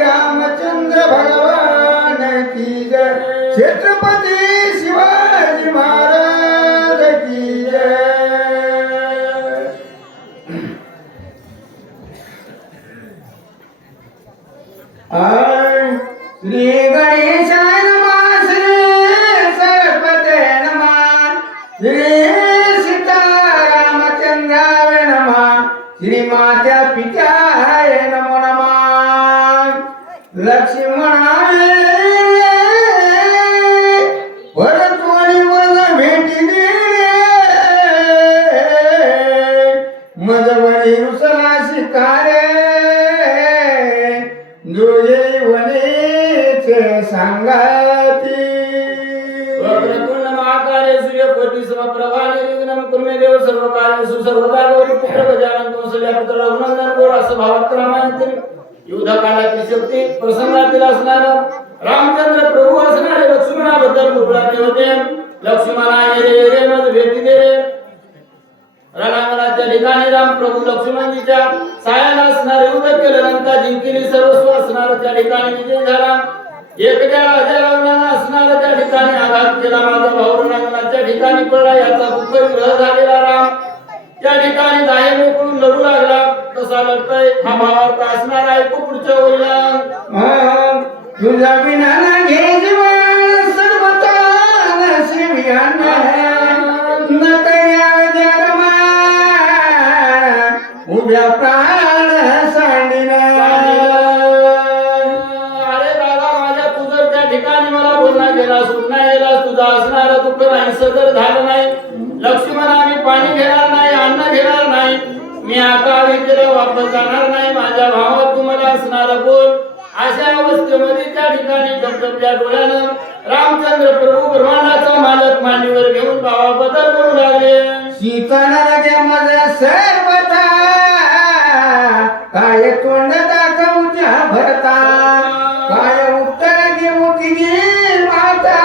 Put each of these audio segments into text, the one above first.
रामचंद्र भगवान की जय. छत्रपती शिवाजी महाराज की जय. श्री गणेशाय नमः. श्री सरस्वते नमः. श्री सीतारामचंद्राय नमः. श्री माता पिताय नमो नमः. लक्ष्मणाय वरत्वानी वरद भेटिले मजवरी रुसला शिकारे जोये वनेचे सांगाती. वक्रतुंड महाकाय सूर्यकोटि समप्रभा निर्विघ्नं कुरु मे देव सर्वकार्येषु सर्वदा गौरी पुत्र गजानन कौसल्या पुत्र रघुनंदन गोड असं भावार्थ रामायणातील युद्ध काळातील शक्ती प्रसंगातील असणारं रामचंद्र प्रभू असणारे लक्ष्मणाबद्दल बोलणारे होते. लक्ष्मणा ये रे मज भेटी दे रे. रणांगणाच्या ठिकाणी राम प्रभू लक्ष्मणजीच्या सायाला असणारे युद्ध केलं. लंका जिंकली सर्वस्व असणारं त्या ठिकाणी विजय झाला. एकट्या राजाला असणारं त्या ठिकाणी आघात केला. माझा भाऊ रणांगणाच्या ठिकाणी पडला. याचा दुःख विरह झालेला राम त्या ठिकाणी दाहे मोकळून लढू लागला. कसा लढतोय हा भावार्थ असणार आहे तो पुढच्या ओळीला. तुझा विना ना घे जीवन सर्वता नशिबियान न कया जगमा उभ्या प्राण सांडिना. अरे दादा माझ्या तू जर त्या ठिकाणी मला बोलणं गेला सुटणं गेला तुझा असणारं दुःख नाही सदर झालं नाही. लक्ष्मणा मी पाणी घेणार नाही अन्न घेणार नाही. मी आता विद्येला वापस जाणार नाही. माझ्या भावा तुम्हाला असणारं बोल. अशा अवस्थेमध्ये त्या ठिकाणी धबधबल्या डोळ्यानं रामचंद्र प्रभू ब्रह्मांडाचा मालक मांडीवर घेऊन भावाबद्दल बोलू लागले. सीताना माझा सर्वता काय तोंड दाखवूच्या भरता काय उत्तर देऊ तिने माता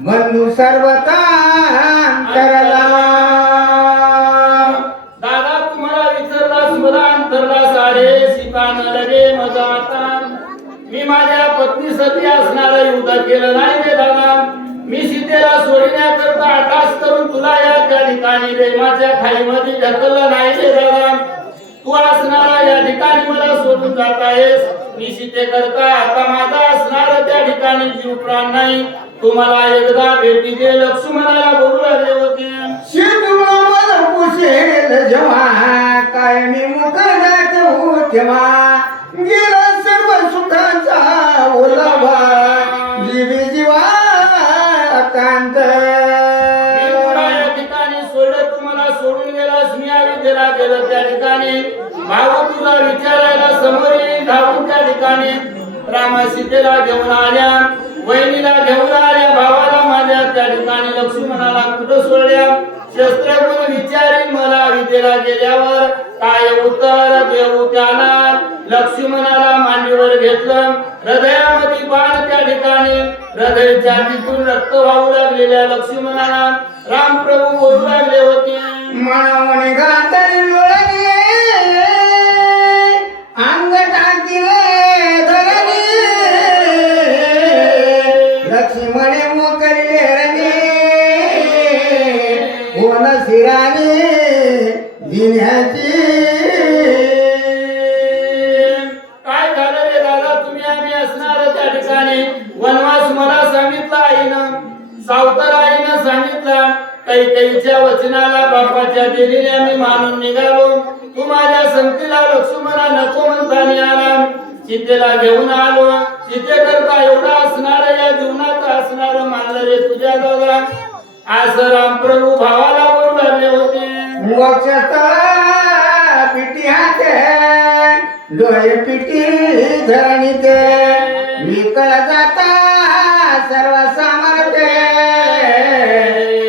बंधू सर्वता करला. दादा तुम्हाला विसरला सुरा अंतरला सारे सीता न लगे मजा आता. मी माझ्या पत्नी सती असणारं युद्ध केलं नाही रे दादा. मी सीतेला सोडण्याकरता आकाश करून तुला या त्या ठिकाणी प्रेमाच्या खाईमध्ये ढकललं नाही रे दादा. तू असणारा या ठिकाणी मला सोडून जात आहेस. मी सीतेकरता आता माझा असणारा त्या ठिकाणी जीव प्राण नाही. तुम्हाला एकदा भेटी दे लक्ष्मणाला बोलू लागले होते. शिवला पुशेल जेव्हा काय मी मुख दाखवू तेव्हा गेला सर्व सुखांचा ओलावा जीवी जीवा कांत. या ठिकाणी सोडलं तुम्हाला सोडून गेलास मी विद्येला गेलं त्या ठिकाणी भाऊ तुला विचारायला समोर येईल धावून त्या ठिकाणी. रामा सीतेला घेऊन आल्या वहिनीला घेऊन आल्या भावाला माझ्या त्या ठिकाणी लक्ष्मणाला कुठं सोडल्या. शस्त्रगुण विचारीन मला विद्येला गेल्यावर काय उत्तर देऊ त्याला. लक्ष्मणाला मांडीवर घेतलं हृदयामध्ये बाण त्या ठिकाणी हृदय छातीतून रक्त वाहू लागलेल्या लक्ष्मणाला रामप्रभू बोलू लागले होते. मनावणे घातले लोळले अंग टाकीले धरले लक्ष्मणे मोकळले रणे कोण शिराने दिन्याची. काय झालं रे दादा तुम्ही आम्ही असणार त्या ठिकाणी वनवास मला सांगितला आईनं सावतर आईनं सांगितला. कैकेयीच्या वचनाला बापाच्या दिलेल्या मी मानून निघालो. तू माझ्या संगतीला लक्ष्मणा नको म्हणताना आला. सीतेला घेऊन आलो. सीतेकरता एवढा असणार या जीवनात असणार मानलं रे तुझ्या दादा. असं रामप्रभू भावाला बोलू लागले होते. पिटी हाते डोळे पिटी धरणीते विकळ जाता सर्व सामर्थ्य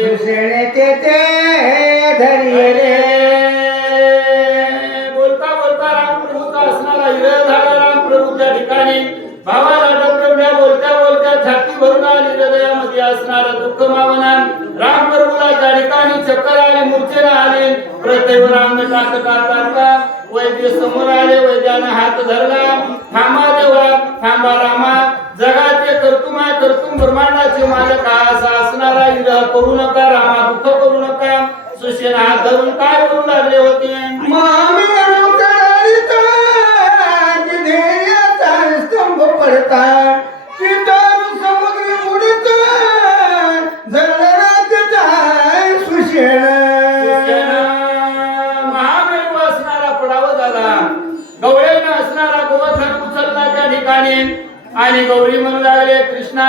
दुसरे ते धरिले. बोलता बोलता रामप्रभूचा असणारा हिरं झाला. रामप्रभूच्या ठिकाणी भावाला डबडबल्या बोलत्या बोलत्या छाती भरून आली. हृदयामध्ये असणारं दुःख मावना रामप्रभूला त्या ठिकाणी चक्कर आली मूर्छेला आले. प्रत्येक अंग टाकता वैद्य समोर आले. वैद्यानं हात धरला थांबा रामा जगाचे कर्तुम ब्रह्मांडाचे मालक असा असणारा विरह करू नका रामा दुःख करू नका सुशेन हात धरून काय करू लागले होते मामी अनुकरिता की ध्येयाचा स्तंभ पडता की दारू समुद्र बुडता जळणात जाय सुशेण महामेरू असणारा पडावा झाला गवळेनं असणारा गोवर्धन उचलला त्या ठिकाणी आणि गवळी म्हणू लागले कृष्णा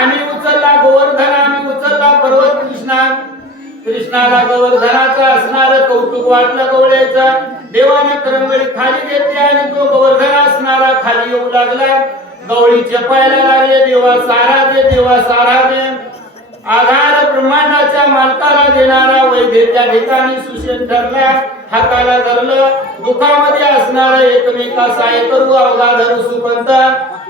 आम्ही उचलला गोवर्धन आम्ही उचलला पर्वत कृष्णाला गोवर्धनाचं असणारं कौतुक वाटलं गवळ्याचं देवाने करंगळी खाली घेतली आणि तो गोवर्धन असणारा खाली येऊ लागला गवळी चपायला लागले देवा सारा दे आधार ब्रह्मांडाच्या मालकाला देणारा वैद्य त्या ठिकाणी सुशेन ठरला हाताला धरलं दुःखामध्ये असणारा एकमेका सहाय्य करू अवघा धरू सुपंत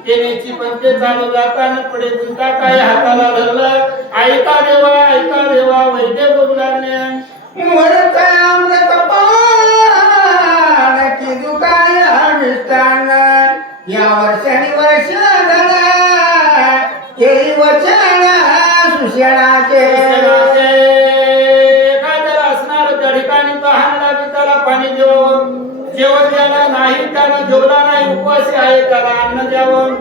केनेची पंचे चालू जाताना पुढे चिंता काय हाताला धरलं ऐका देवा वैद्य बोलू लागले मरता अमृत पान की दुकाय अनुष्ठान या वर्षानी वर्ष येई वचन सुशेणाचे एखाद्याला असणार त्या ठिकाणी तहानला पिताला पाणी देवावं जेवण द्यायला नाही त्याला जेवला नाही उपवासी आहे त्याला अन्न द्यावं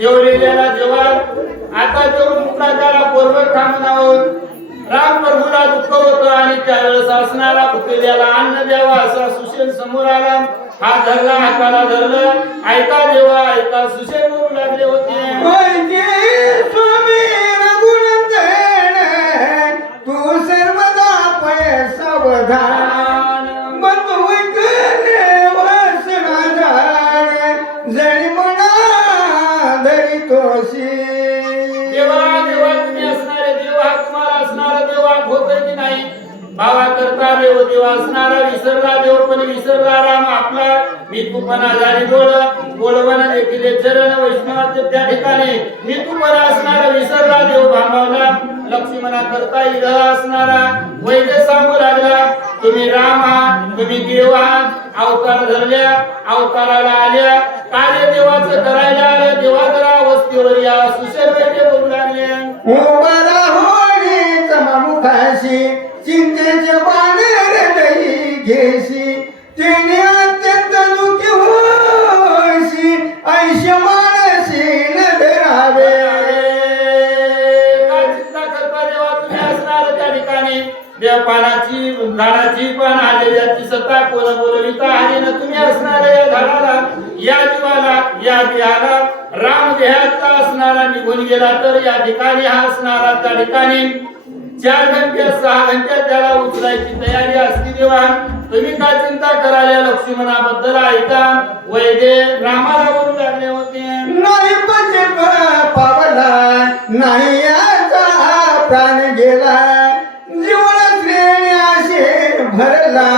जेवलेल्याला जेवण आता जेवण मुकला त्याला पोरभर खामनावं राम प्रभूला दुःख होतं आणि त्यावेळेस असणारा भुकेल्याला अन्न द्यावा असा सुशेन समोर आला हात धरला हाताला धरलं ऐका देवा ऐका सुशेन बोलू लागले होते स्वामी रघुनंदन तू सर्वदा पय सावधान बंधू वसना जाण जळी म्हणा धरी तोशी देवा तुम्ही असणारे देव हा तुम्हाला असणारा देव होतोय की नाही भावा करता देव असणारा विसरला देव पण विसरला राम आपला मी तूपणा झाली बोलवण देखील चरण वैष्णवाचे त्या ठिकाणी मी तूपणा असणारा विसरला देव भांबावला लक्ष्मणा करता इरह असणारा वैद्य सांगू लागला तुम्ही राम आहात तुम्ही देव आहात अवतार धरल्या अवताराला आल्या कार्य देवाचं करायला आलं देवा जरा अवस्थेवर या सुशेन वैद्य बोलू लागले उभा होळी मुखाशी चिंतेचे बाणेर दही घेशी तिने अत्यंत दुःखी होशी ऐश मानसी न धरावे काय चिंता करता देवा तुम्ही असणार त्या ठिकाणी देवपानाची झाडाची पण आलेल्याची सत्ता कोण बोलविता आणि न तुम्ही असणाऱ्या या झाडाला या जीवाला या देहाला राम देहाचा असणारा निघून गेला तर या ठिकाणी हा असणारा त्या ठिकाणी 4 घंटे 6 घंटे त्याला उचलायची तयारी असती देवा तुम्ही काय चिंता करायला लक्ष्मणाबद्दल ऐका वैद्य रामाला बोलू लागले होते नाही पंच पावला नाही याचा प्राण गेला जीवन श्रेणी असे भरला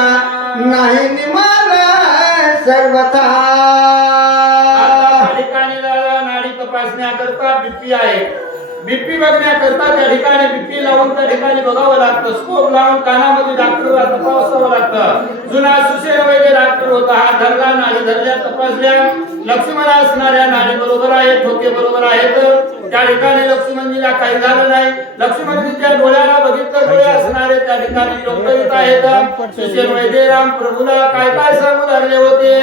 नाही निमाला सर्वथा ठिकाणी नाडी तपासण्याकरता बीपी आहे बीपी बघण्याकरता त्या ठिकाणी बीपी लावून त्या ठिकाणी बघावं लागतं स्कोप लावून कानामध्ये डॉक्टरला तपासावं लागतं जुना सुशेन वैद्य डॉक्टर होता हात धरला नाडी धरल्या तपासल्या लक्ष्मण असणाऱ्या नाडी बरोबर आहेत ठोके बरोबर आहेत त्या ठिकाणी लक्ष्मणजीला काही झालं नाही लक्ष्मणजीच्या डोळ्याला बघितलं डोळे असणारे त्या ठिकाणी डॉक्टर येत आहेत सुशेन वैद्य राम प्रभूला काय काय सांगू लागले होते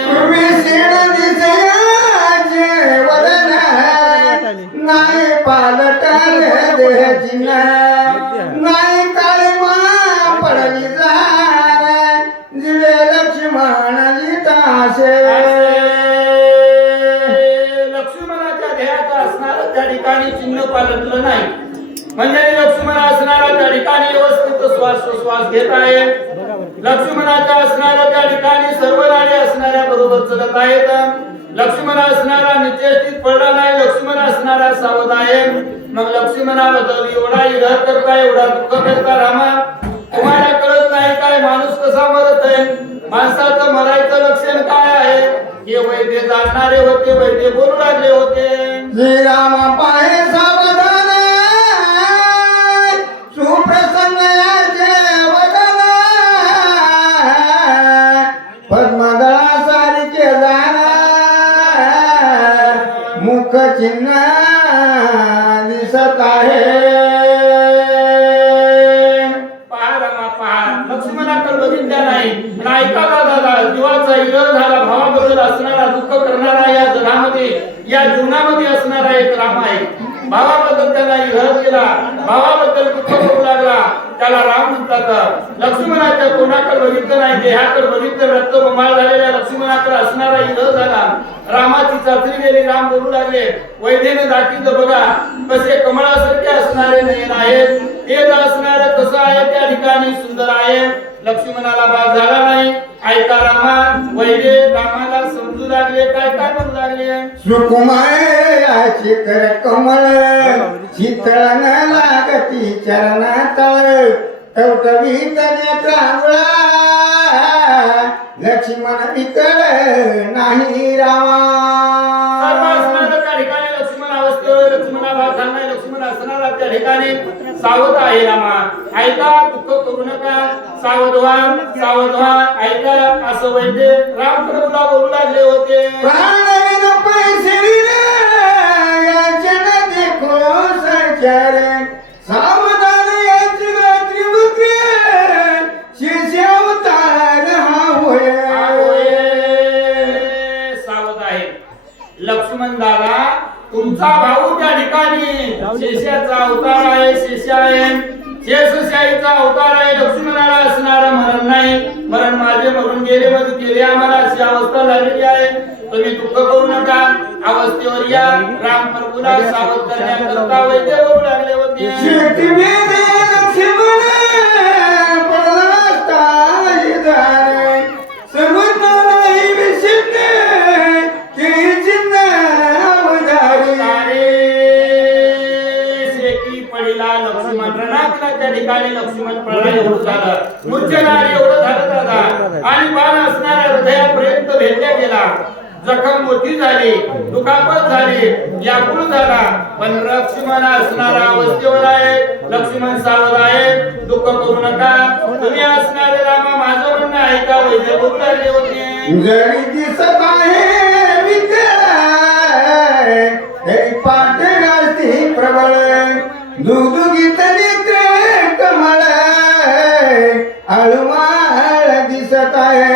नाही पालटल देहची नाही काळीमा पडली जाण जिवे लक्ष्मण लिताशे लक्ष्मणाच्या देहाचा असणारं त्या ठिकाणी चिन्ह पालटलं नाही म्हणजे लक्ष्मण असणारा त्या ठिकाणी व्यवस्थित श्वास घेत आहे लक्ष्मणाच्या असणारा त्या ठिकाणी सर्व नाडी असणाऱ्या बरोबर चलत आहेत लक्ष्मण असणारा निश्चित पडला नाही लक्ष्मण असणारा सावध आहे मग लक्ष्मणाबद्दल एवढा विरह करता एवढा दुःख करता रामा तुम्हाला कळत नाही काय माणूस कसा मरत आहे माणसाचं मरायचं लक्षण काय आहे हे वैद्य जाणणारे होते वैद्य बोलू लागले होते श्रीराम पाहे सावधान सुप्रसन्न वदन पद्मदळा सारिके जाण चिन्ह दिसत आहे. पहा रामा पहा, लक्ष्मणाकडे बघितल्या नाही पण ऐका दादा, जीवाचा इलर झाला, भावाबद्दल असणारा, दुःख करणारा, या जगामध्ये या जीवनामध्ये असणारा एक राम आहे. भावाबद्दल त्याला इलर केला, भावाबद्दल दुःख करू लागला, त्याला राम म्हणतात. लक्ष्मणाच्या तोंडाकडे बघितलं नाही, देहाकडे बघितलं, रक्तबंबाळ झालेल्या लक्ष्मणाकडे असणारा इलर झाला. रामाची चाचणी गेली, राम बोलू लागले, वैद्यने दाखिलं बघा कसे कमळासारखे असणारे नयन आहेत, तेज असणारे कसं आहे त्या ठिकाणी सुंदर आहे. लक्ष्मणाला बास झाला नाही. ऐका रामा, वैद्य रामाला समजू लागले, काय काय म्हणू लागले. सुकुमायाची कर कमळ शीतळ न लागती चरण तळ टवटवीत नेत्रांगुळा लक्ष्मण विकल नाही रामा. त्या ठिकाणी लक्ष्मण अवस्थेवर लक्ष्मणा भाग झाला, लक्ष्मण असणारा त्या ठिकाणी सावध आहे रामा. ऐका, दुःख करू नका, सावध व्हा, सावध व्हा. ऐका, असं वैद्य राम प्रभूला बोलू लागले होते. प्राणविन पैसे याचन देखो संचार सावधान याची गात्री बुद्रे शिष्यावतार हा होय. सावध आहे लक्ष्मण दादा, तुमचा भाऊ त्या ठिकाणी शेषाचा अवतार आहे, शेष आहे, शेषशाहीचा अवतार आहे. लक्ष्मणाला असणारा मरण नाही, मरण माझे मरून गेले, मध्ये गेले, आम्हाला अशी अवस्था झालेली आहे. तुम्ही दुःख करू नका, अवस्थेवर या. राम प्रभूला सावध करण्याकरता वैद्य बोलू लागले होते. शेती वेदे लक्ष्मण पडला असता इधार सर्वज्ञ नाही विशिष्ट ते चिन्ह अवधारी. शेती पडला लक्ष्मण रणातला त्या ठिकाणी लक्ष्मण पडला एवढं झालं, मूर्छेला एवढं झालं दादा. आणि बाण असणाऱ्या हृदयापर्यंत भेटल्या गेला, जखम मोठी झाली, दुखापत झाली, व्याकुळ झाला. पण लक्ष्मण असणारा अवस्थेवर आहे, लक्ष्मण सावध आहे. दुःख करू नका, तुम्ही असणारे रामा, माझं म्हणणं ऐका. वैद्य बोलू लागले होते. जरी दिसत आहे विद्या तरी पाठ असती प्रबळ दुगदुगीत नेत्रे कमळ आळमाळ दिसत आहे.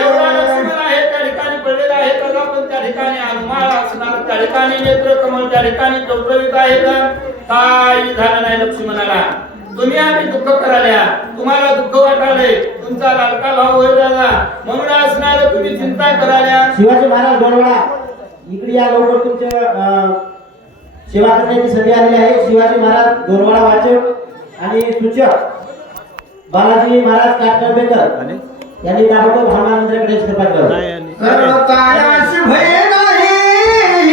एवढा लक्ष्मण आहे त्या ठिकाणी पडलेला आहे का, पण त्या ठिकाणी आळमाळ असणार, त्या ठिकाणी नेत्र कमल, त्या ठिकाणी टवटवीत आहे का. काही झालं नाही लक्ष्मणाला. तुम्ही आम्ही दुःख कराल्या, तुम्हाला दुःख वाटाले, तुमचा लाडका भाऊ होय झाला म्हणून असणार तुम्ही चिंता कराल्या. शिवाजी महाराज गोरवाडा इकडे या, लवकर तुमच्या सेवा करण्याची संधी आलेली आहे. शिवाजी महाराज गोरवाडा वाचक आणि सूचक बालाजी महाराज काटकरबेकर यांनी ताबडतोब भावनानंदकडे कृपा करावी. सर्व कायास भय नाही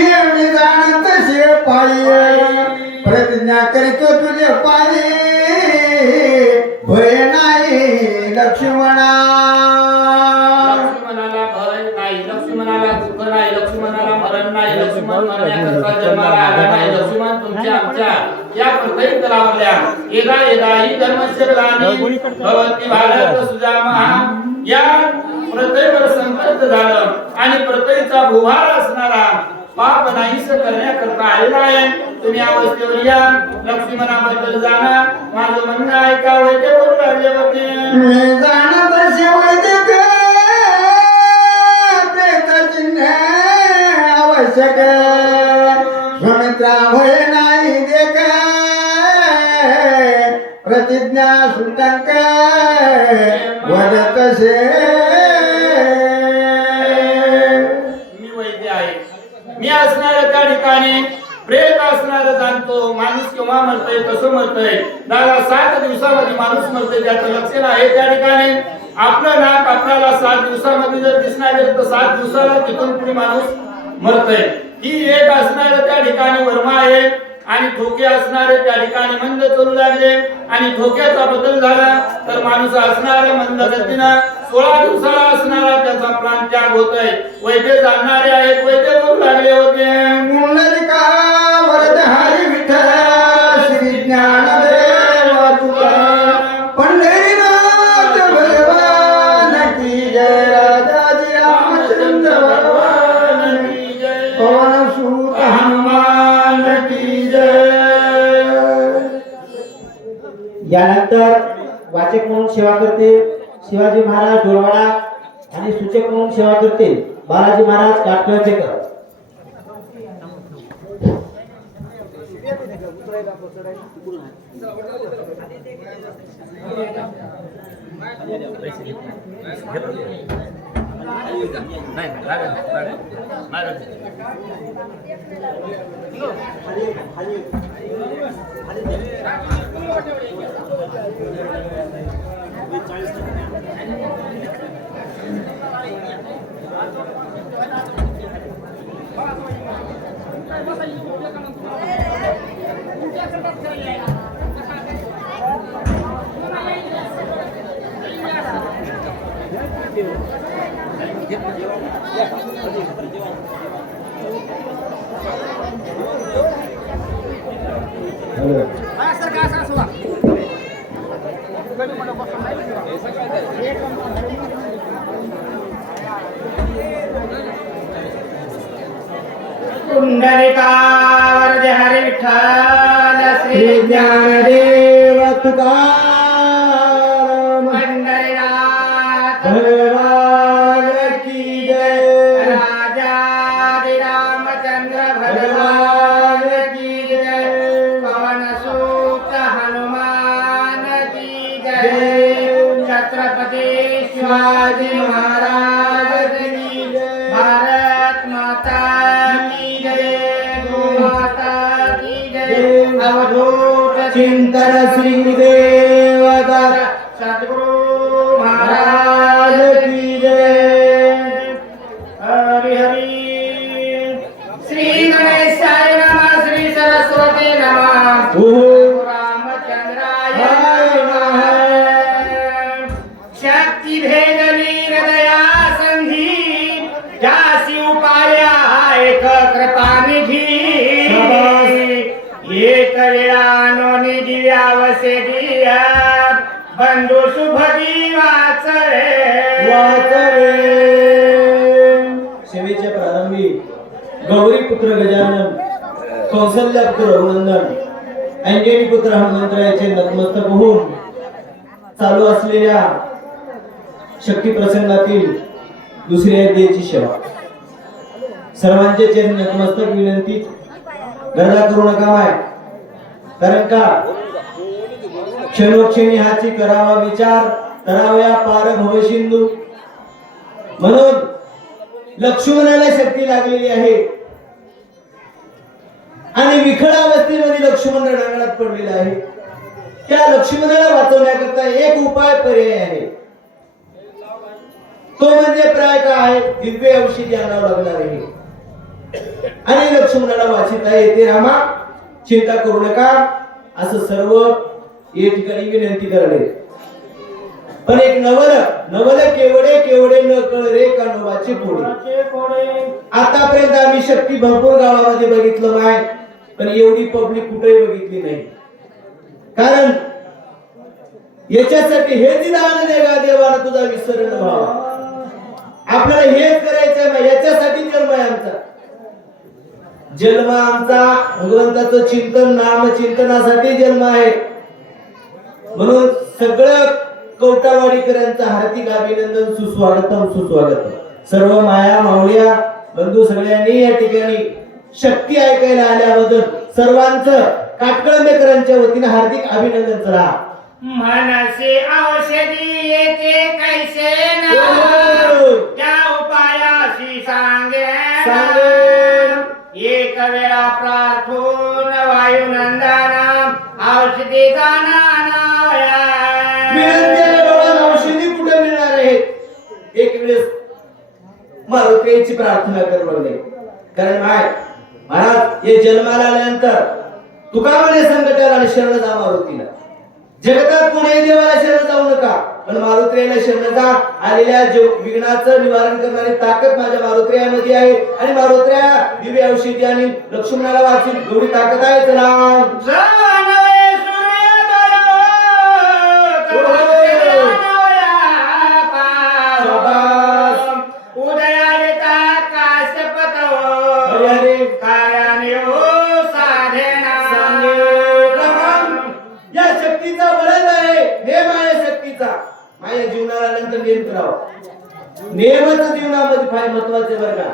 एवढी जाणत शिपाई प्रतिज्ञा करीतो तुझे पायी भय नाही लक्ष्मणा. लक्ष्मणाला भय नाही, लक्ष्मणाला दुःख नाही, लक्ष्मणाला मरण नाही, लक्ष्मण मरण्याकरता जन्माला आला नाही. लक्ष्मण तुमच्या आमच्या या प्रत्येक तलावल्या एदा एदा ही धर्मशक्लानी भवती भारत सुजामहा या प्रत्येवर संकट झालं आणि प्रत्येचा भुभार असणारा पाप नाहीस करण्याकरता आलेला आहे. तुम्ही अवस्थेवर या, लक्ष्मणाबद्दल जाणा, माझं म्हणणं ऐका. वैद्य बोलू लागले होते. मी जाणत शिवैदिक प्रेत चिन्ह आवश्यक स्वमित्रा भय नाही देख प्रतिज्ञा सुटंक वदत से. मी वैद्य आहे, मी असणाऱ्या त्या ठिकाणी प्रेत असणारं जाणतो. माणूस केव्हा मरतोय, कसं मरतोय दादा, 7 दिवसामध्ये माणूस मरतोय, त्याचं लक्षण आहे. त्या ठिकाणी आपलं नाक आपल्याला 7 दिवसामध्ये जर दिसणार गेलं तर 7 दिवसाला तिथून पुढे माणूस मरतोय. ही एक असणारं त्या ठिकाणी वर्मा आहे. आणि ठोके असणारे त्या ठिकाणी मंद चलू लागले आणि ठोक्याचा बदल झाला तर माणूस असणारा मंद गतीनं 16 दिवसाला असणारा त्याचा प्राण त्याग होतोय. वैद्य जाणणारे आहेत, वैद्य बोलू लागले होते. मुंडलिका वरद हरी विठ्ठल श्री ज्ञानदेव तुकाराम पंढरीनाथ भगवान की जय. राजाजी रामचंद्र भगवान की जय. पवन सूत यानंतर वाचक म्हणून सेवा करते शिवाजी महाराज डोरवाडा आणि सूचक म्हणून सेवा करते बालाजी महाराज काटकळचेकर. पुंडलिकावर जय हरी विठ्ठल श्री ज्ञानदेव तुकाराम पंढरीनाथ भगवान की जय. राजा रामचंद्र भगवान की जय. पवन सूक्त हनुमान की जय. छत्रपती शिवाजी महाराज की जय. भारत माता की जय. गो माता की जय. अवधूत चिंतन श्री गुरुदेव सद्गुरु महाराज की जय. हरि हरि. श्री गणेशाय नमः. श्री सरस्वती नमः. रामचंद्राय नमः. शक्ती भेदली हृदया संधी जासी उपाया एक कृपानिधी. एक वेळानो निधी आवश्यकी बंधू शुभगी वाचरे. सेवेच्या प्रारंभी गौरी पुत्र गजानन कौसल्या पुत्र रघुनंदन अंजनी पुत्र हनुमंतरायाचे नतमस्तक होऊन चालू असलेल्या शक्ती प्रसंगातील दुसऱ्या अध्यायाची सेवा. सर्वांचे चरण नतमस्तक विनंती. गर्दा करू नका माय, कारण का क्षणोक्षणी हाची करावा विचार करावया पार भवसिंधू. म्हणून लक्ष्मणाला शक्ती लागलेली आहे आणि विखळ अवस्थेमध्ये लक्ष्मण रणांगणात पडलेला आहे. त्या लक्ष्मणाला वाचवण्याकरता एक उपाय पर्याय आहे. तो म्हणजे प्राय काय आहे, दिव्य औषधी आणावं लागणार आहे आणि लक्ष्मणाला वाचिता येते. रामा चिंता करू नका असं सर्व या ठिकाणी विनंती करणे. पण एक नवल केवढे केवढे न कळ रे कानोबाचे पुढे. आतापर्यंत आम्ही शक्ती भरपूर गावामध्ये बघितलं नाही, पण एवढी पब्लिक कुठेही बघितली नाही. कारण याच्यासाठी हेच दान देवा देवाला तुझा विसरण व्हावा. आपल्याला हेच करायचं नाही, याच्यासाठी जन्म आहे आमचा. जन्म आमचा भगवंताचं चिंतन नाम चिंतनासाठी जन्म आहे. म्हणून सगळं कवटावाडीकरांचं हार्दिक अभिनंदन, सुस्वागतम सुस्वागतम. सर्व माया मावळ्या बंधू सगळ्यांनी या ठिकाणी शक्ती ऐकायला आल्याबद्दल सर्वांचं काटकळंबेकरांच्या वतीने हार्दिक अभिनंदन करा. मनसे औषधी येते कैसे न त्या उपायाशी सांगे. एक वेळा प्रार्थून वायुनंदन औषधी औषधी कुठे मिळणार आहे. एक वेळेस मारुतीची प्रार्थना कर बघले. कारण महाराज हे जन्माला आल्यानंतर तुका म्हणे संकटाला आणि शरण जा मारुतीला. जगतात कोणी देवाला शरण जाऊ नका, पण मारुतीला शरण जा. आलेल्या विघ्नाचं निवारण करणारी ताकद माझ्या मारुतीमध्ये आहे आणि मारुत्र्या दिव्य औषधी आणि लक्ष्मणाला वाचील एवढी ताकद आहे. चला या शक्तीचा बळ नेमच जीवनामध्ये फार महत्वाचे बरं का.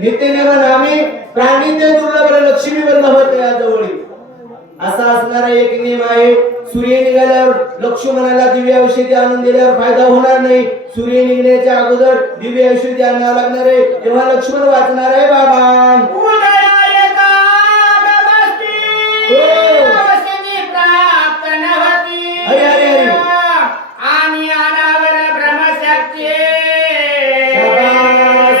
नित्यनेम नामी प्राणी ते दुर्लभ लक्ष्मी वल्लभ या जवळी असा असणारा एक नियम आहे. सूर्य निघाल्यावर लक्ष्मणाला दिव्य औषधी आणून दिल्यावर फायदा होणार नाही. सूर्य निघण्याच्या अगोदर दिव्य औषधी आणावं लागणार आहे, तेव्हा लक्ष्मण वाचणार आहे बाबा. उदयाय कागदस्ती औषधी प्राप्त नव्हती. हरी हरी हरी. आणि अनावर ब्रह्मशक्ती शाबास.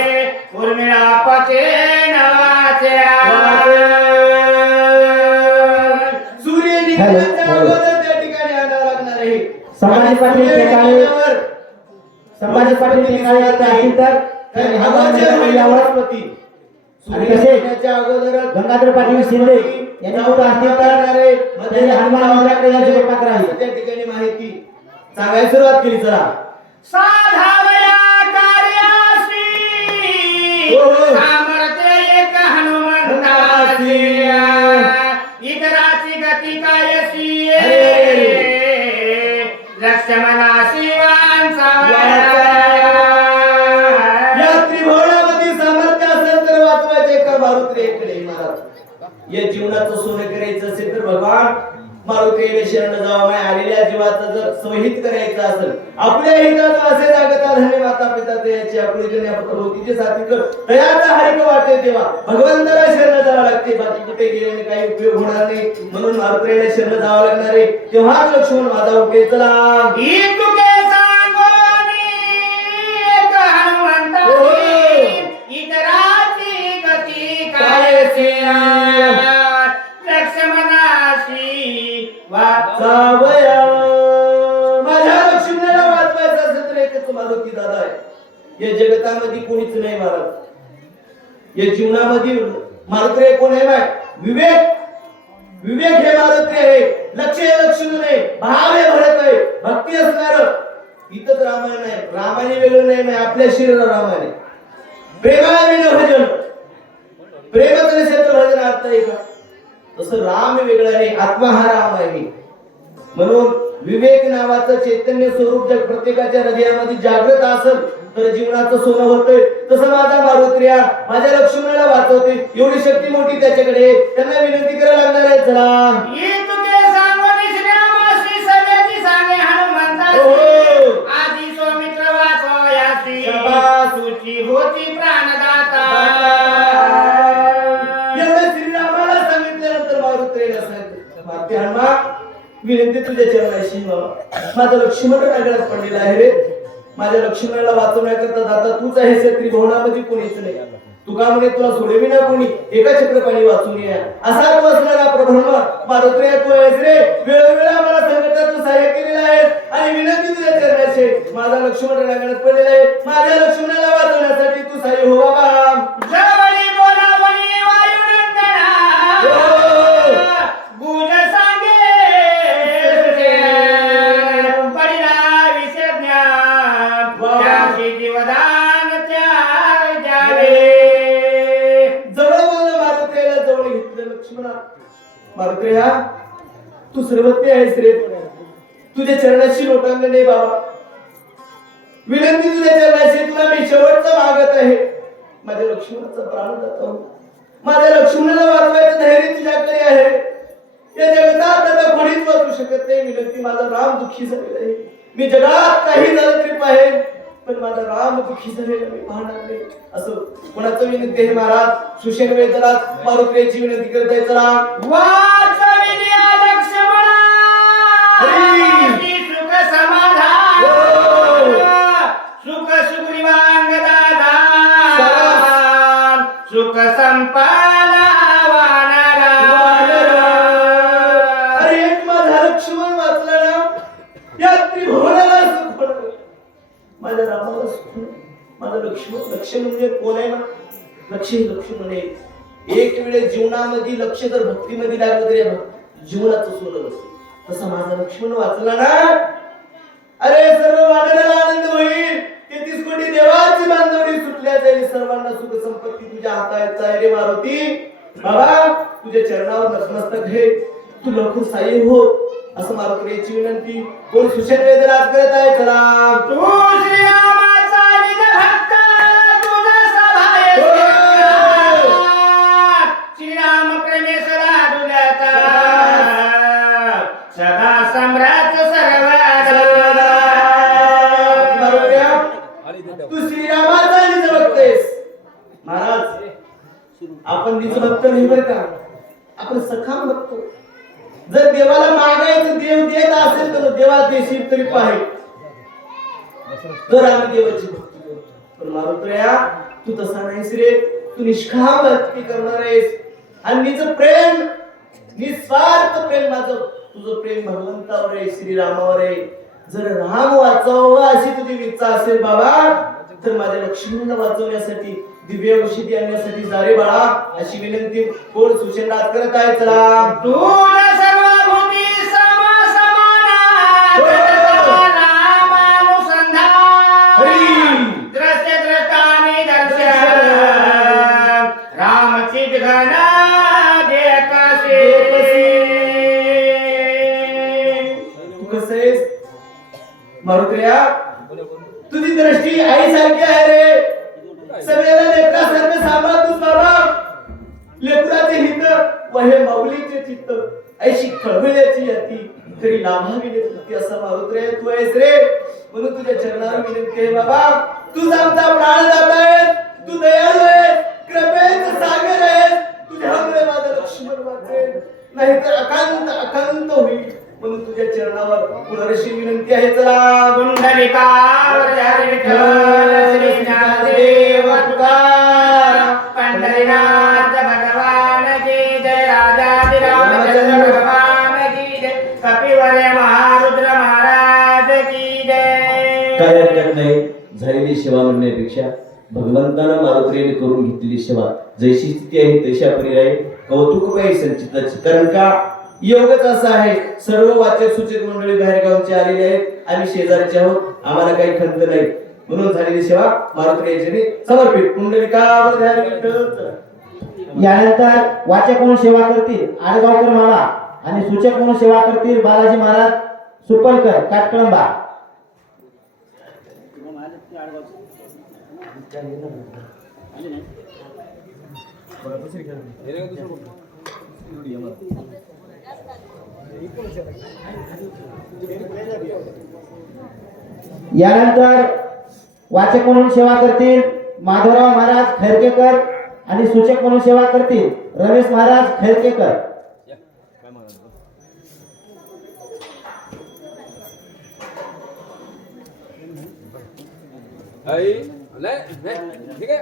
उर्मिळा पचे नवाच्या. सूर्य निघण्याच्या अगोदर त्या ठिकाणी आणावं लागणार आहे. संभाजी पाटील ठिकाणी संभाजी पाटील ठिकाणी असतील तर यावरती आणि कसे अगोदर गंगाधर पाटील शिंदे यांनी कुठं असतील तर त्यांनी हनुमान मंदिराकडे जायचे पात्र आहे. त्या ठिकाणी माहिती सांगायला सुरुवात केली. चला साधावया कार्यासी सामर्थ्य एक हनुमंतासी. इतराची गती कायसी लक्ष्मणासी या त्रिभुवनामध्ये सामर्थ्य असेल तर वाचवायचे का मारुतीकडे महाराज. या जीवनाचं सोनं करायचं असेल तर भगवान मारुतीकडे शरण जावं. आलेल्या जीवाचं जर संहित करायचं असेल आपल्या हिताचं असे जागता धन्य माता पिता त्याची आपली प्रवृत्तीचे साथी कर तयाचा हरिक वाटे तेव्हा भगवंताला शरण जावं लागते. बाकी कुठे गेल्याने काही उपयोग होणार नाही, म्हणून मारुतीकडे शरण जावं लागणार आहे. तेव्हाच लक्ष्मण माझा उठे. चला तुके सांगोनी एक हनुमंतासी इतराची गती कायसी लक्ष्मणासी वाचावया. माझ्या लक्ष्मणाला वाचवायचं असेल तर एकच मारुती दादा आहे. या जगतामध्ये कोणीच नाही महाराज. या जीवनामध्ये मारुती कोण आहे माय? विवेक. विवेक हे मारुती आहे. लक्ष हे लक्ष्मण आहे. भाव हे भरत आहे. भक्ती असणार इथंच रामायण आहे. रामाने वेगळं नाही, आपल्या शरीर रामाने प्रेमाने भजन. प्रेमाचं नसेल तर भजन अर्थ आहे का? तसं राम वेगळं आहे, आत्मा हा राम आहे. म्हणून विवेक नावाचं चैतन्य स्वरूप जर प्रत्येकाच्या हृदयामध्ये जागृत असेल तर जीवनाचं सोनं होतंय. तसं माझा मारुत्र्या माझ्या लक्ष्मणाला वाचवते. एवढी शक्ती मोठी त्याच्याकडे. त्यांना विनंती करायला लागणार आहे. चला तुके सांगोनी श्रीरामासी सगळ्याची सांगे हनुमंतासी आधी सौमित्र वाचवयासी सुची होती प्राणदाता. एवढं श्रीरामाला सांगितल्यानंतर मारुत्र्याला सांगितलं माते हनुमा विनंती तुझ्या चरणाशी बाबा. माझं लक्ष्मण नगरात पडलेला आहे रे. माझ्या लक्ष्मणाला वाचवण्याकरता दाता तूच आहेस. त्रिभुवनामध्ये कोणीच नाही. तुका म्हणे तुला सोडविना कोणी, एका चक्रपाणी वाचून या. असा तू असणारा प्रब्रह्म मारुत्र्या तू आहेस रे. वेळोवेळा मला संकटात तू सहाय्य केलेला आहेस आणि विनंती तुझ्या चरणाशी. माझा लक्ष्मण नगरात पडलेला आहे. माझ्या लक्ष्मणाला वाचवण्यासाठी तू सहाय्य हो बाबा. जवळी बोलावणी वायुनंदना गुज सांगे परिणा विषज्ञा त्याशी जीवदान त्या जावे. जवळ बोललं मारुत्र्याला. जवळ घेतलं लक्ष्मणा. मारुत्र्या तू सर्वज्ञ आहेस रे. तुझ्या चरणाशी लोटांगण नाही बाबा. विनंती तुझ्या चरणाशी. तुला मी शेवटचं मागत आहे. माझ्या लक्ष्मणाचा प्राण जातो. माझ्या लक्ष्मणाला वाचवायचं धैर्य तुझ्याकडे आहे. या जगतात आता कोणीच वाचू शकत नाही. विनंती माझा राम दुःखी झालेला आहे. मी जगात काही झालं तरी पाहिजे पण माझा राम दुःखी झालेला मी पाहणार नाही. असं कोणाचं विनंती आहे महाराज? सुषेण वेदनात मारुत्र्याची विनंती करत आहे. चला वाचविल्या लक्ष्मणा सुख समाधान सुख सुग्रीवांग दादा सुख संपला वानरा. अरे एक माझा लक्ष्मण वाचला ना या त्रिभुवनाला सुख पडलं. माझ्या रामाला सुख. माझा लक्ष्मण. लक्ष म्हणजे कोण आहे ना? लक्ष हे लक्ष्मण आहे. एक वेळे जीवनामध्ये लक्ष जर भक्तीमध्ये लागलं तरी जीवनाचं सोनं बसतं. तसं माझा लक्ष्मण वाचला ना अरे सर्व वानराला आनंद होईल. 33 कोटी देवाची बांधवडी सुटल्या जाईल. सर्वांना सुख संपत्ती तुझ्या हातात आहे रे मारुती. बाबा तुझ्या चरणावर नतमस्तक घे. तू लवकर साई हो असं मारुतीची विनंती कोण सुषेण वेदराज करत आहे. चला तू श्रीरामाचा भक्त तुझा सभाये श्रीराम प्रेमेश्वरा दुल्याचा सदा सम्राट तू श्रीरामाचा निज बघतेस महाराज. आपण निज भक्त नाही बरं का, आपण सखाम बघतो. जर देवाला मागायचं देव देत असेल तर देवा देशील तरी पाहिजे, तर आम्ही देवाची भक्ती करतो. पण मारुत्र्या तू तसा नाहीस रे. तू निष्काम भक्ती करणार आहेस आणि निज प्रेम निस्वार्थ प्रेम माझं तुझं प्रेम भगवंतावर आहे, श्रीरामावर आहे. जर राम वाचवावा अशी तुझी इच्छा असेल बाबा तर माझ्या लक्ष्मणला वाचवण्यासाठी दिव्य औषधी आणण्यासाठी जा रे बाळा अशी विनंती कोण सूचनात करत आहे. चला तुला सर्वभूती समाना नामानुसंधान दृश्य दृष्टानि दर्शन रामची घना देतसे. तू कसं आहेस मारुत्र्या, तुझी दृष्टी आई सारखी आहे रे. सगळ्याला लेकरासारखं सांभाळतोस बाबा. लेकराचे हित व हे माऊलीचे चित्त ऐशी खळबळ्याची याती तरी लाभावी होती असा मारुत्र्या तू आहेस रे. म्हणून तुझ्या चरणावर विनंती आहे बाबा, तूच आमचा प्राणदाता आहेस, तू दयाळू आहेस, कृपेचं सागर आहेस. तुझ्यामुळे माझं लक्ष्मण वाचेल, नाहीतर अकांत होईल. म्हणून तुझ्या चरणावर पुनरशी विनंती आहे. चला कुंडलिकावर हरी विठ्ठल श्री ज्ञानदेव तुकाराम पंढरीनाथ भगवान की जय. राजाधिरामचंद्र भगवान की जय. कपिवरे महारुद्र महाराज की जय. काय हरकत नाही. झालेली सेवा म्हणण्यापेक्षा भगवंतानं मारुत्र्याने करून घेतलेली सेवा जैशी स्थिती आहे तशी आपण राहील कौतुक पाहिजे संचिताची. कारण का योगच असा आहे. सर्व वाचक सूचक मंडळी बाहेरगावचे आलेले आहेत, आम्ही शेजारचे आहोत, आम्हाला काही खंत नाही. म्हणून झालेली सेवा मारुत्र्याने समर्पित. कुंडलिकावर ध्यान विठ्ठल. यानंतर वाचक म्हणून सेवा करतील आडगावकर मामा आणि सूचक म्हणून सेवा करतील बालाजी महाराज सुपलकर काटकळंबा. यानंतर वाचक म्हणून सेवा करतील माधवराव महाराज खैरकेकर आणि सूचक म्हणून सेवा करतील रमेश महाराज खैरकेकर. ठीक आहे.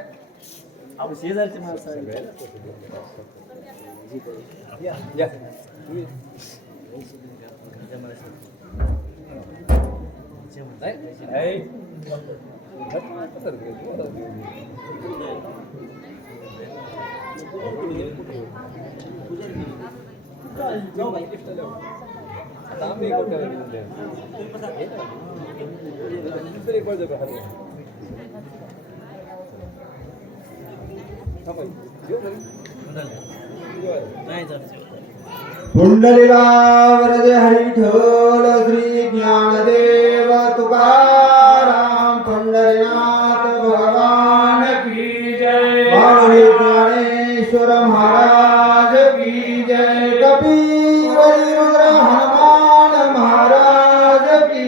कुंडलिकावर हरी विठ्ठल श्री ज्ञानदेव तुकाराम पंढरीनाथ भगवान की जय. माऊली ज्ञानेश्वर महाराज की जय. कपिवरी रुद्र हनुमान महाराज की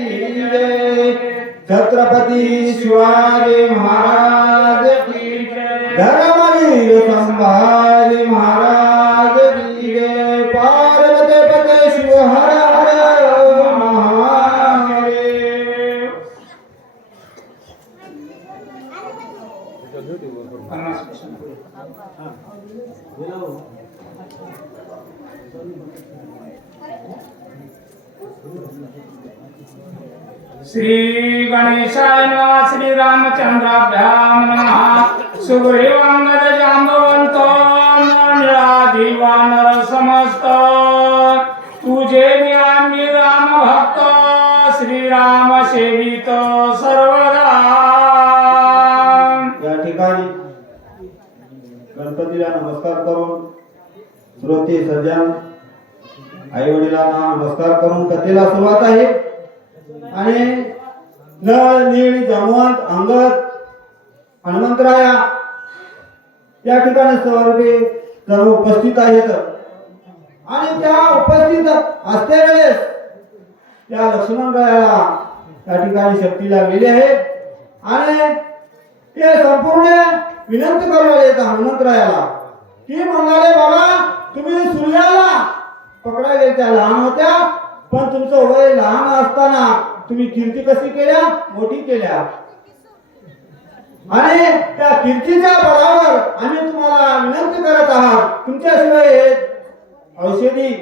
जय. छत्रपती शिवाजी महाराज की जय. धर्मवीर संभाजी महाराज की जय. पार्वती पते शिव हर हर महादेव. श्री गणेशाय नमः. श्री रामचंद्राभ्याम नमः. सुग्रीवांगद जांबवंत निळादिवानर समस्त तुझे मी आम्ही राम भक्त श्रीराम सेवित सर्वदा. या ठिकाणी गणपतीला नमस्कार करून श्रोते सज्जन आई वडिलांना नमस्कार करून कथेला सुरुवात आहे. आणि नळ नीळ जमवंत अंगद हनुमंतराया या ठिकाणी सर्व उपस्थित आहेत आणि त्या उपस्थित असते वेळेस त्या लक्ष्मणरायाला त्या ठिकाणी शक्ती लागलेली आहे आणि ते संपूर्ण विनंती करू लागले हनुमंतरायाला की म्हणाले बाबा तुम्ही सूर्याला पकडायला त्या लहान होत्या पण तुमचं वय लहान असताना तुम्ही कीर्ती कशी केल्या मोठी केल्या आणि त्या कीर्तीच्या बळावर आम्ही तुम्हाला विनंती करत आहात तुमच्याशिवाय हे औषधी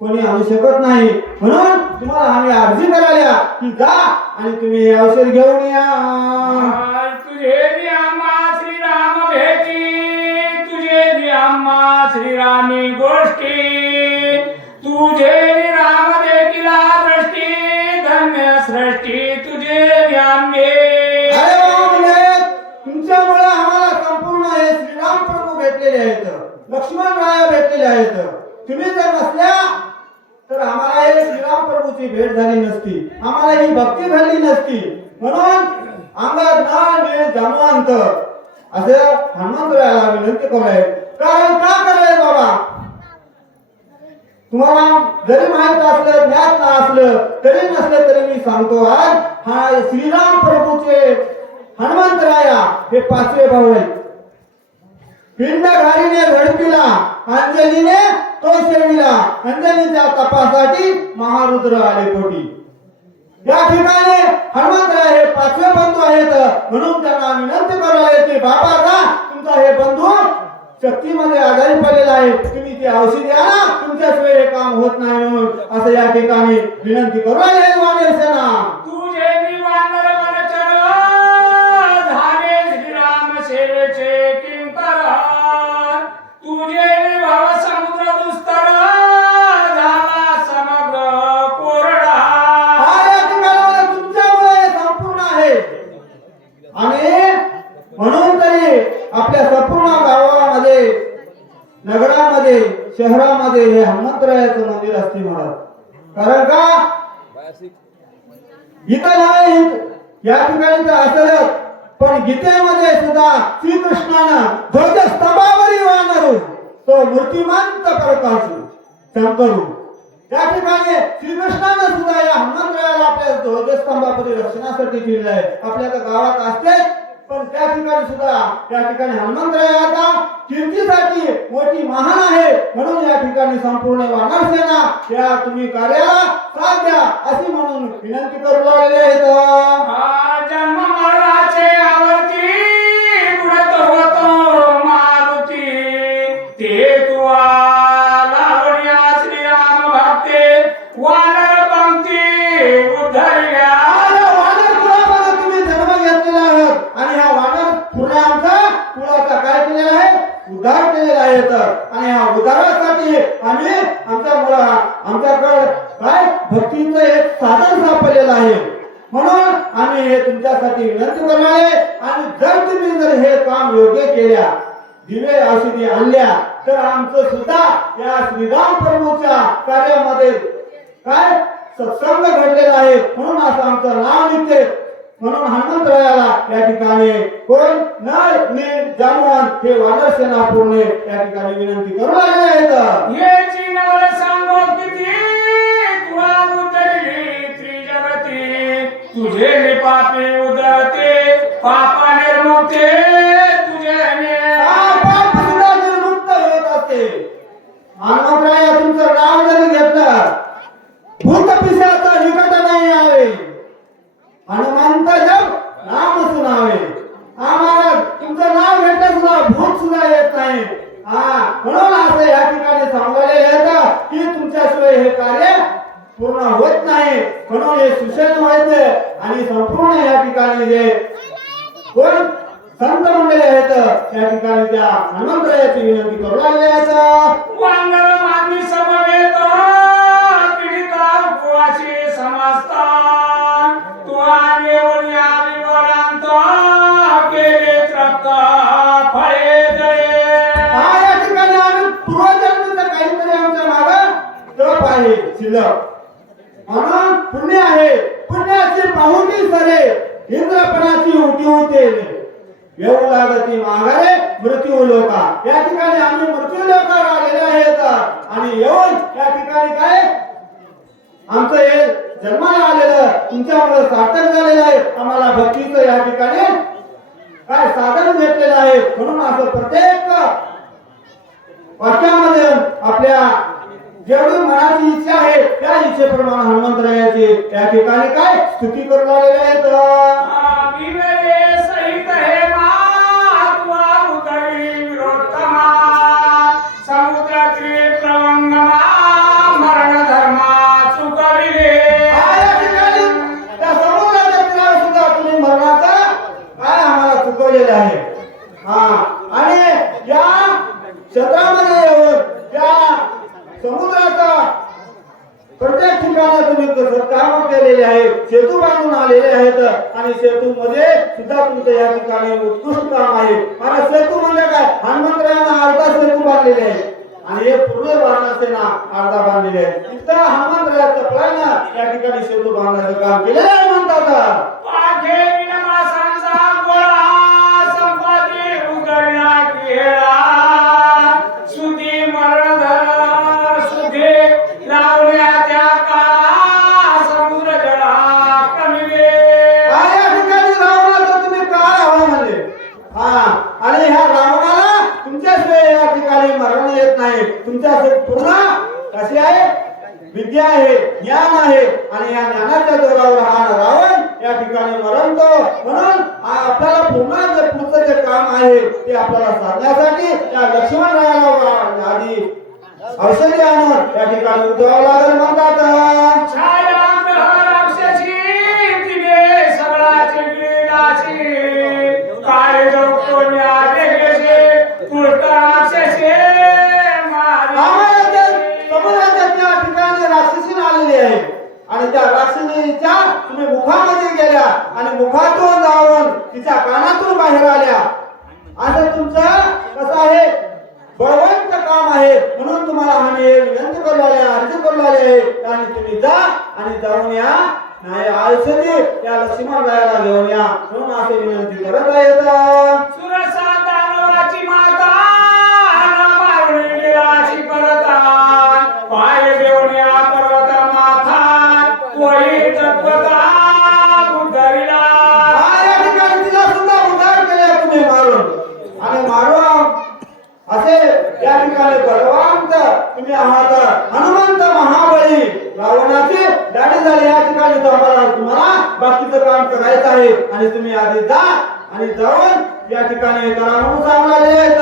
कोणी आणू शकत नाही म्हणून तुम्हाला आम्ही अर्जी करायला की जा आणि तुम्ही हे औषध घेऊन या तुझे आम्हा श्रीराम भेटी तुझे आम्हा श्रीरामी गोष्टी तुझे राम देखिला दृष्टी धन्य सृष्टी तुझे आम्ही तुमच्यामुळे आम्हाला संपूर्ण हे श्रीराम प्रभू भेटलेले आहेत लक्ष्मण राया भेटलेले आहेत तुम्ही जर नसल्या तर आम्हाला हे श्रीराम प्रभूची भेट झाली नसती आम्हाला ही भक्ती घडली नसती म्हणून अंगात ना जामवंत असे हनुमंतरायाला विनंती कराय कारण का कराय बाबा तुम्हाला जरी माहित असलं ज्ञात असलं तरी नसलं तरी मी सांगतो आज हा श्रीराम प्रभूचे हनुमंतराया हे पाचवे भाऊ आहेत पिंड घारीने झडपिला अंजलीने तो सेविला अंजलीच्या तपासाठी महारुद्र आले पोटी या ठिकाणी हनुमंतराय हे पाचवे बंधू आहेत म्हणून त्यांना विनंती करायला की बाबा जा तुमचा हे बंधू शक्तीमध्ये आजारी पडलेला आहे तुम्ही ते औषधी आणा तुमच्याशिवाय हे काम होत नाही म्हणून असं या ठिकाणी विनंती करू राहिले वानर सेना तुझे वानर वनचर झाले श्रीराम सेवेचे किंकर तुझे भाव समुद्र दुस्तर झाला समग्र कोरडा या ठिकाणी तुमच्यामुळे संपूर्ण आहे आणि म्हणून तरी आपल्या संपूर्ण गावामध्ये नगरामध्ये शहरामध्ये हे हनुमंतरायाचं मंदिर असते महाराज कारण का गीता नाही या ठिकाणी तर असलं पण गीतेमध्ये सुद्धा श्रीकृष्णानं ध्वजस्तंभावरी वानरू तो मूर्तिमंत प्रकाश शंकरू त्या ठिकाणी श्रीकृष्णानं सुद्धा या हनुमंतरायाला आपल्या ध्वजस्तंभावरी रक्षणासाठी दिलेलं आहे आपल्या तर गावात असते पण त्या ठिकाणी सुद्धा त्या ठिकाणी हनुमंतरायाचा कीर्तीसाठी मोठी महान आहे म्हणून या ठिकाणी संपूर्ण वानर सेना या तुम्ही कार्याला साथ द्या अशी म्हणून विनंती करू लागलेले आहेत जन्म मरणाचे आवर्ती बुडत होतो मारुती ते तू लावण्या श्रीराम भक्ते वानर पंक्ती उद्धरल्या आणि हा वानर पूर्ण आमचा कुळाचा काय केलेला आहे उद्धार केलेला आहे आणि ह्या उद्धारासाठी आम्ही आमच्याकडे काय भक्तीचं एक साधन सापडलेलं आहे म्हणून आम्ही हे तुमच्यासाठी विनंती करणार आहे आणि जर तुम्ही जर हे काम योग्य केल्या दिवे औषधी आणल्या तर आमचं सुद्धा या श्रीराम प्रभूच्या कार्यामध्ये काय सत्संग घडलेला आहे म्हणून असं आमचं नाव निघते म्हणून हनुमंतरायाला या ठिकाणी कोण नर नील जामवंत हे वानर सेना पूर्ण या ठिकाणी विनंती करू लागले आहेत ये चिन्हवर सांगो किती तुला उतरली त्रिजगती तुझे निपापे उदरते पाप निर्मुक्ते तुझे पाप सुद्धा निर्मुक्त होत असते हनुमंतराया तुमचं नाव जरी घेतलं भूत पिशाचा निकट नाही आहे हनुमंत जब नाम सुनावे आम्हाला तुमचं नाव घेतलं सुद्धा भूत सुद्धा येत नाही म्हणून असं या ठिकाणी सांगलेले येतं की तुमच्याशिवाय हे कार्य पूर्ण होत नाही म्हणून हे सुषेण वैद्य आणि संपूर्ण या ठिकाणी जे कोण संत मंडळी आहेत त्या ठिकाणी त्या हनुमंतरायाची विनंती करू लागले आहेत वानर मानवी समवेत पीडिता उपवासी समस्तान तू आणि ओळ्या विवरांत केले त्रक्त फळे जळे या ठिकाणी आम्ही पूर्वजन्मीचं काहीतरी आमच्या मागं तप आहे शिल्लक म्हणून पुण्य आहे पुण्याची पाहुणी सरे इंद्रपणाची उठी होते येऊ लागती माघारे मृत्यू लोका. या ठिकाणी आम्ही मृत्यू लोकावर आलेले आहेत आणि येऊन या ठिकाणी काय आमचं हे जन्माला आलेलं तुमच्यामुळे सार्थक झालेलं आहे. आम्हाला भक्तीचं या ठिकाणी काय साधन भेटलेलं आहे. म्हणून असं प्रत्येक वाक्यामध्ये आपल्या जेवढी मनाची इच्छा आहे त्या इच्छेप्रमाणे हनुमंतरायाची या ठिकाणी काय स्तुती करू लागलेले आहेत. सहित हे महात्मा उदरी विरोत्तमा समुद्रातील प्रवंगमा मरण धर्मा चुकविले. या ठिकाणी त्या समुद्राच्या किनारी सुद्धा तुम्ही मरणाचा काय आम्हाला चुकवलेलं आहे. आणि या क्षेत्रामध्ये येऊन त्या समुद्राचा प्रत्येक ठिकाणी तुम्ही काम केलेले आहे. सेतू बांधून आलेले आहेत आणि सेतू मध्ये सुद्धा तुमचं या ठिकाणी उत्कृष्ट काम आहे. आणि सेतू म्हणजे काय हनुमंतरायांना अर्धा सेतू बांधलेले आहे आणि हे पूर्ण बांधण्याचे अर्धा बांधलेले आहे. इथं हनुमंतरायाचं प्लॅन या ठिकाणी सेतू बांधण्याचं काम केलेलं आहे म्हणतात. पाखे विनमासांचा गोळा संपाती उघडला केळा सुधी मरणधर सुधी लावल्या त्या काळा समुद्र जळा कमिले. या ठिकाणी रावणाचं तुम्ही काय हवं म्हणले. आणि ह्या रावणाला तुमच्याशिवाय या ठिकाणी मरण येत नाही. तुमच्या पूर्ण कशी आहे विद्या आहे ज्ञान आहे आणि या ज्ञानाच्या जोरावर हा रावण या ठिकाणी मरणतो. म्हणून आपल्याला पुन्हा जे पुढचं जे काम आहे ते आपल्याला साधण्यासाठी त्या लक्ष्मणरायाला आधी औषधी आणून या ठिकाणी उद्भवावं लागेल म्हणतात. काय कोण्या समुद्राच्या ठिकाणी राक्षसी आलेली आहे आणि त्या राक्षसीच्या तुम्ही मुखामध्ये गेल्या आणि मुखातून जाऊन तिच्या कानातून बाहेर आल्या. असं तुमचं कसं आहे बळवंत काम आहे. म्हणून तुम्हाला आम्ही विनंती करू आले अर्ज करू आले आहे आणि तुम्ही जा आणि जाऊन या नाही औषधी त्या लक्ष्मणरायाला घेऊन या म्हणून असे विनंती करत आहेत. सुरसा दानवाची माता मारुणी गिराची परता पाय देऊन या पर्वत माथा कोई तत्वता बुद्धरीला. या ठिकाणी तिला सुद्धा उद्धार केले तुम्ही मारून आणि मारून असे या ठिकाणी बलवंत तुम्ही आहात. हनुमंत महाबळी रावणाची दाढी झाली. या ठिकाणी तुम्हाला बाकीचं काम करायचं आहे आणि तुम्ही आधी जा आणि जाऊन या ठिकाणी करा म्हणून सांगलेले आहेत.